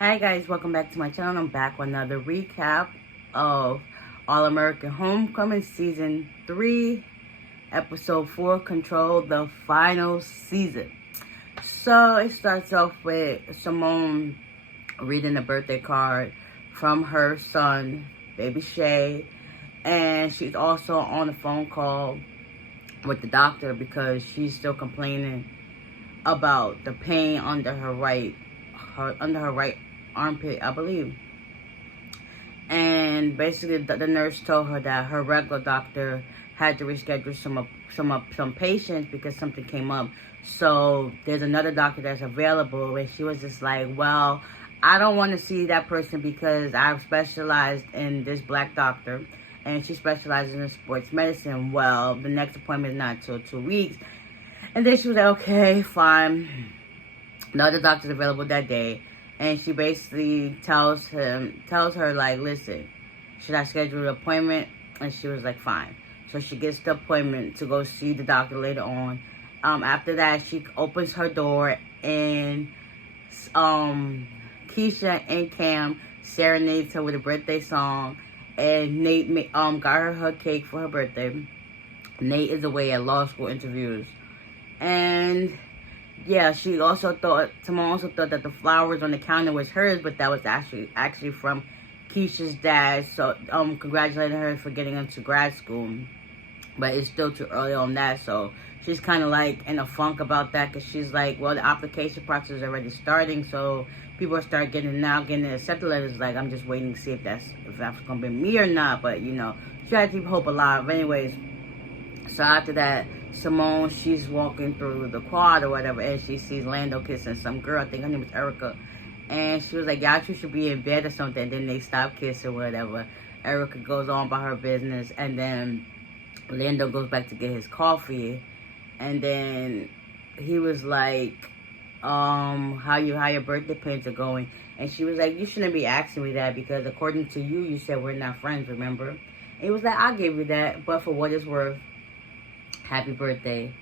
Hi guys, welcome back to my channel. I'm back with another recap of All American Homecoming Season 3, Episode 4, Control, the final season. So it starts off with Simone reading a birthday card from her son, baby Shay, and she's also on a phone call with the doctor because she's still complaining about the pain under her right armpit, I believe. And basically, the nurse told her that her regular doctor had to reschedule some patients because something came up. So there's another doctor that's available, and she was just like, "Well, I don't want to see that person because I've specialized in this black doctor, and she specializes in sports medicine. Well, the next appointment is not until 2 weeks." And then she was like, "Okay, fine." The other doctor's available that day, and she basically tells her like, "Listen, should I schedule an appointment?" And she was like, "Fine." So she gets the appointment to go see the doctor later on. After that, she opens her door, and Keisha and Cam serenades her with a birthday song, and Nate got her her cake for her birthday. Nate is away at law school interviews, and yeah, Simone also thought that the flowers on the counter was hers, but that was actually from Keisha's dad. So congratulating her for getting into grad school, but it's still too early on that. So she's kind of like in a funk about that because she's like, well, the application process is already starting, so people are getting the accepted letters. Like, I'm just waiting to see if that's gonna be me or not. But she had to keep hope alive, anyways. So after that, Simone, she's walking through the quad or whatever, and she sees Lando kissing some girl. I think her name is Erica. And she was like, "Y'all two should be in bed or something." And then they stop kissing or whatever. Erica goes on by her business, and then Lando goes back to get his coffee. And then he was like, how your birthday plans are going? And she was like, "You shouldn't be asking me that because according to you, you said we're not friends, remember?" And he was like, "I'll give you that, but for what it's worth, happy birthday."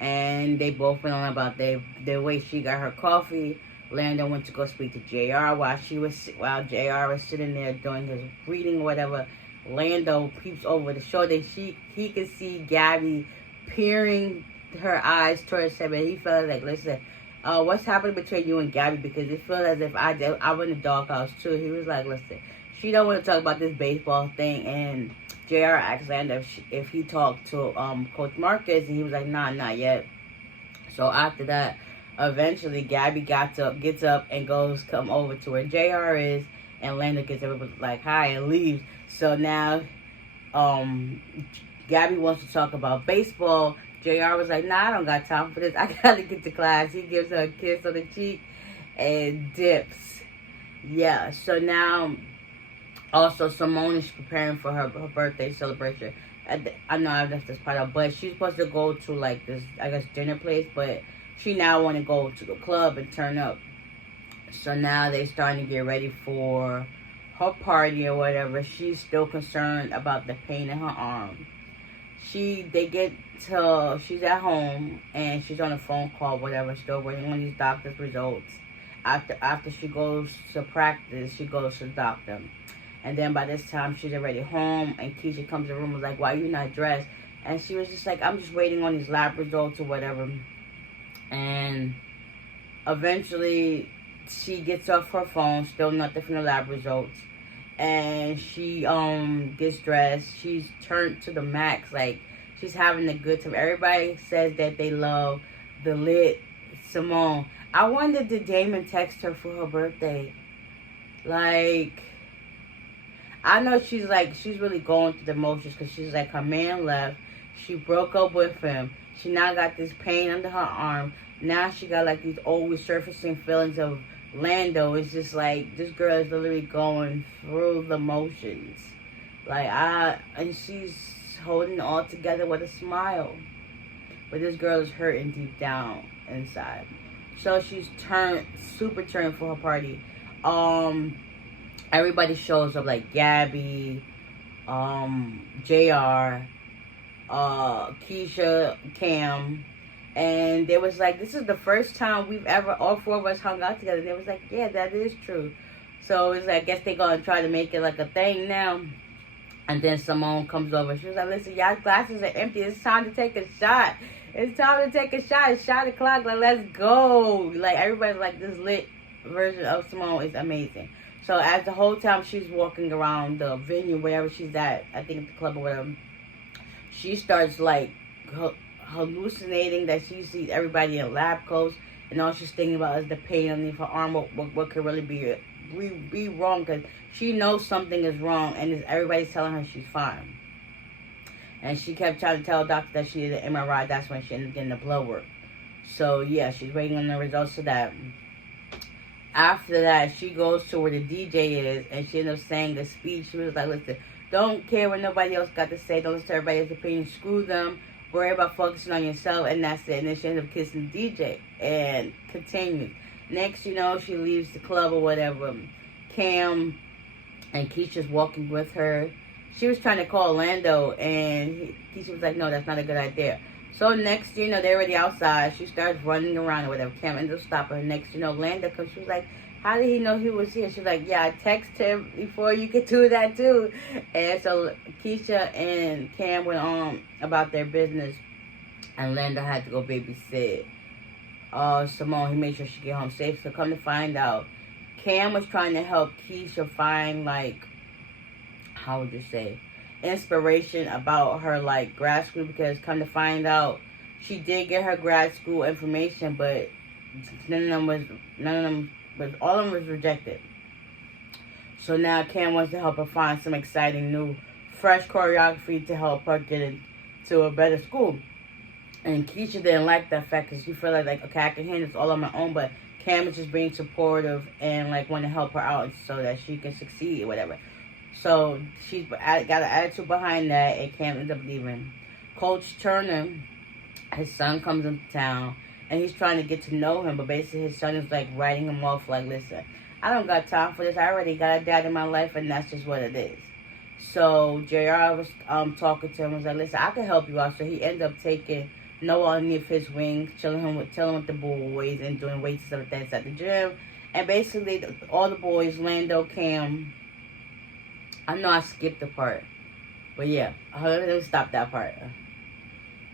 And they both went on about the way she got her coffee. Lando went to go speak to JR while JR was sitting there doing his reading or whatever. Lando peeps over the shoulder. He could see Gabby peering her eyes towards him, and he felt like, "Listen, what's happening between you and Gabby? Because it feels as if I was in the doghouse too." He was like, "Listen, she don't want to talk about this baseball thing." And JR asked Lando if he talked to Coach Marcus, and he was like, "Nah, not yet." So after that, eventually Gabby gets up and come over to where JR is, and Lando gets up like, "Hi," and leaves. So now Gabby wants to talk about baseball. JR was like, "Nah, I don't got time for this. I gotta get to class." He gives her a kiss on the cheek and dips. Yeah, so now also Simone is preparing for her birthday celebration. I know I left this part out, but she's supposed to go to like this, I guess, dinner place, but she now want to go to the club and turn up. So now they starting to get ready for her party or whatever. She's still concerned about the pain in her arm. She's at home and she's on a phone call, whatever, still waiting on these doctor's results. After she goes to practice, she goes to the doctor. And then by this time, she's already home, and Keisha comes in the room and was like, "Why are you not dressed?" And she was just like, "I'm just waiting on these lab results or whatever." And eventually, she gets off her phone, still nothing from the lab results. And she gets dressed. She's turned to the max, like she's having a good time. Everybody says that they love the lit Simone. I wonder, did Damon text her for her birthday? Like, I know she's really going through the motions because she's like, her man left. She broke up with him. She now got this pain under her arm. Now she got like these old resurfacing feelings of Lando. It's just like, this girl is literally going through the motions. And she's holding it all together with a smile. But this girl is hurting deep down inside. So she's super turned for her party. Everybody shows up, like Gabby, JR, Keisha, Cam, And they was like, this is the first time we've ever, all four of us hung out together. And they was like, yeah, that is true. So it's like, I guess they gonna try to make it like a thing now. And then Simone comes over. She was like, listen, y'all glasses are empty. It's time to take a shot. It's time to take a shot. It's shot o'clock. Like, let's go. Like, everybody's like, this lit version of Simone is amazing. So as the whole time she's walking around the venue, wherever she's at, I think at the club or whatever, she starts like hallucinating that she sees everybody in lab coats, and all she's thinking about is the pain underneath her arm. What could really be wrong, because she knows something is wrong, and everybody's telling her she's fine. And she kept trying to tell the doctor that she did an MRI. That's when she ended up getting the blood work. So yeah, she's waiting on the results of that. After that, she goes to where the DJ is, and she ended up saying the speech. She was like, listen, don't care what nobody else got to say. Don't listen to everybody else's opinion. Screw them. Worry about focusing on yourself, and that's it. And then she ended up kissing the DJ and continues. Next, you know, she leaves the club or whatever. Cam and Keisha's walking with her. She was trying to call Lando, and Keisha was like, no, that's not a good idea. So next, you know, they're already outside. She starts running around or whatever. Cam ends up stopping her. Next, you know, Lando comes. She was like, how did he know he was here? She was like, yeah, I texted him before you could do that too. And so Keisha and Cam went on about their business, and Lando had to go babysit Simone. He made sure she get home safe. So come to find out, Cam was trying to help Keisha find, like, how would you say, inspiration about her, like, grad school, because come to find out, she did get her grad school information, but all of them was rejected. So now Cam wants to help her find some exciting new fresh choreography to help her get into a better school. And Keisha didn't like that fact, because she felt like, okay, I can handle this all on my own, but Cam is just being supportive and like want to help her out so that she can succeed or whatever. So she's got an attitude behind that, and Cam ends up leaving. Coach Turner, his son comes into town, and he's trying to get to know him, but basically his son is like writing him off like, listen, I don't got time for this. I already got a dad in my life, and that's just what it is. So JR was talking to him, was like, listen, I can help you out. So he ended up taking Noah underneath his wing, chilling with the boys and doing weights and stuff like that at the gym. And basically all the boys, Lando, Cam, I know I skipped the part, but yeah, let me stop that part.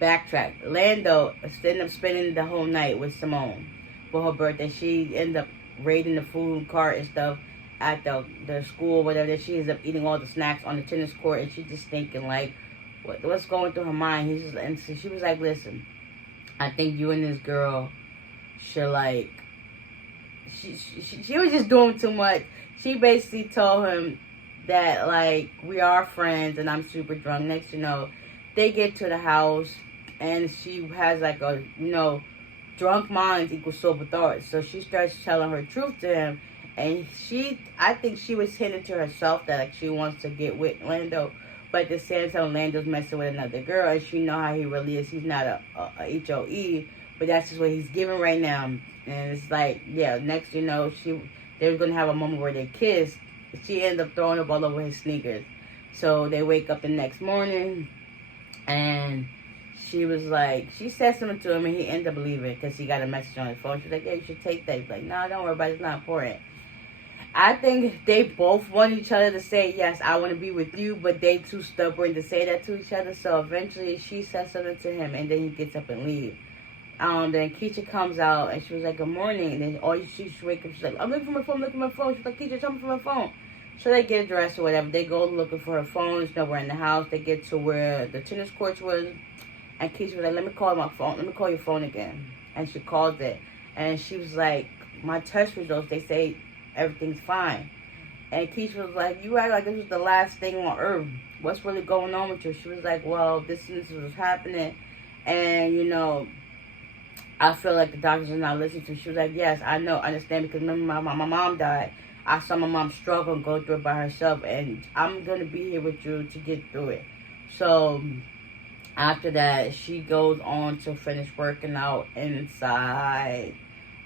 Backtrack. Lando ended up spending the whole night with Simone for her birthday. She ended up raiding the food cart and stuff at the school, whatever. She ends up eating all the snacks on the tennis court, and she's just thinking like, what's going through her mind? And so she was like, listen, I think you and this girl should, like, she was just doing too much. She basically told him that, like, we are friends and I'm super drunk. Next, you know, they get to the house, and she has like a, you know, drunk minds equals sober thoughts. So she starts telling her truth to him, and I think she was hinting to herself that, like, she wants to get with Lando, but at the same time Lando's messing with another girl, and she know how he really is. He's not a HOE, but that's just what he's giving right now. And it's like, yeah, next, you know, they were gonna have a moment where they kissed. She ended up throwing up all over his sneakers. So they wake up the next morning, and she was like, she said something to him, and he ended up leaving because he got a message on his phone. She's like, yeah, you should take that. He's like, no, don't worry about it. It's not important. I think they both want each other to say, yes, I want to be with you, but they too stubborn to say that to each other. So eventually she says something to him, and then he gets up and leaves. Then Keisha comes out, and she was like, good morning. And then all you see, she wake up, she's like, I'm looking for my phone, looking for my phone. She's like, Keisha, tell me for my phone. So they get dressed or whatever. They go looking for her phone. It's nowhere in the house. They get to where the tennis courts was, and Keisha was like, let me call my phone. Let me call your phone again. And she called it, and she was like, my test results, they say everything's fine. And Keisha was like, you act like this was the last thing on earth. What's really going on with you? She was like, well, this was happening, and, you know, I feel like the doctors are not listening to me. She was like, yes, I know, I understand, because remember my mom died. I saw my mom struggle and go through it by herself, and I'm going to be here with you to get through it. So after that, she goes on to finish working out inside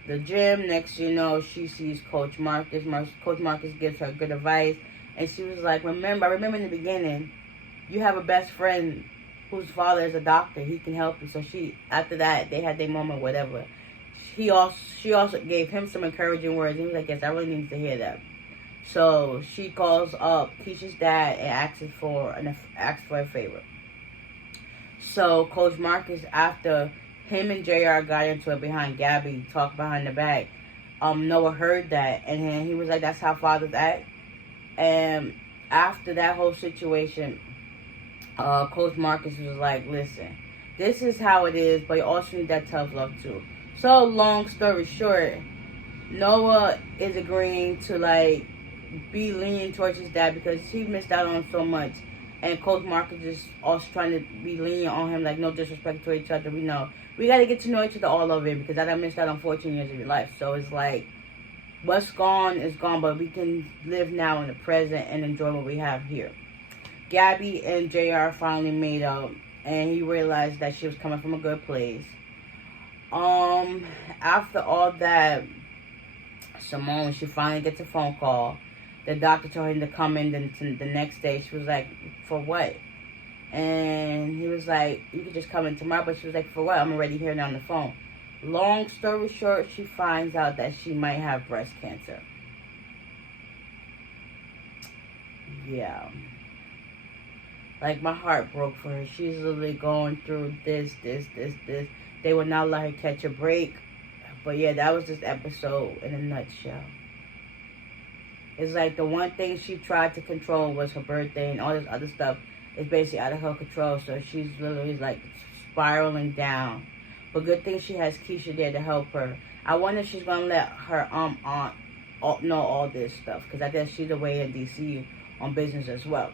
the gym. Next, you know, she sees Coach Marcus. Coach Marcus gives her good advice, and she was like, I remember in the beginning, you have a best friend whose father is a doctor. He can help you. So after that, they had their moment, whatever. She also gave him some encouraging words. He was like, yes, I really need to hear that. So she calls up Keisha's dad and asks for a favor. So Coach Marcus, after him and JR got into it behind Gabby, talked behind the back, Noah heard that, and then he was like, that's how fathers act. And after that whole situation, Coach Marcus was like, listen, this is how it is, but you also need that tough love too. So long story short, Noah is agreeing to like be lenient towards his dad because he missed out on so much. And Coach Marcus is also trying to be lenient on him, like no disrespect to each other. We know we got to get to know each other all over it because I done missed out on 14 years of your life. So it's like, what's gone is gone, but we can live now in the present and enjoy what we have here. Gabby and JR finally made up, and he realized that she was coming from a good place. After all that, Simone, she finally gets a phone call. The doctor told him to come in the next day. She was like, for what? And he was like, you could just come in tomorrow. But she was like, for what? I'm already here now on the phone. Long story short, she finds out that she might have breast cancer. Yeah. Like, my heart broke for her. She's literally going through this. They would not let her catch a break. But yeah, that was this episode in a nutshell. It's like the one thing she tried to control was her birthday, and all this other stuff is basically out of her control. So she's literally like spiraling down. But good thing she has Keisha there to help her. I wonder if she's gonna let her aunt know all this stuff, because I guess she's away in DC on business as well.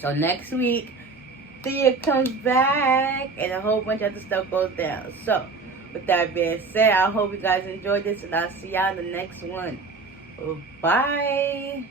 So next week, Thea comes back, and a whole bunch of other stuff goes down. So with that being said, I hope you guys enjoyed this, and I'll see y'all in the next one. Bye.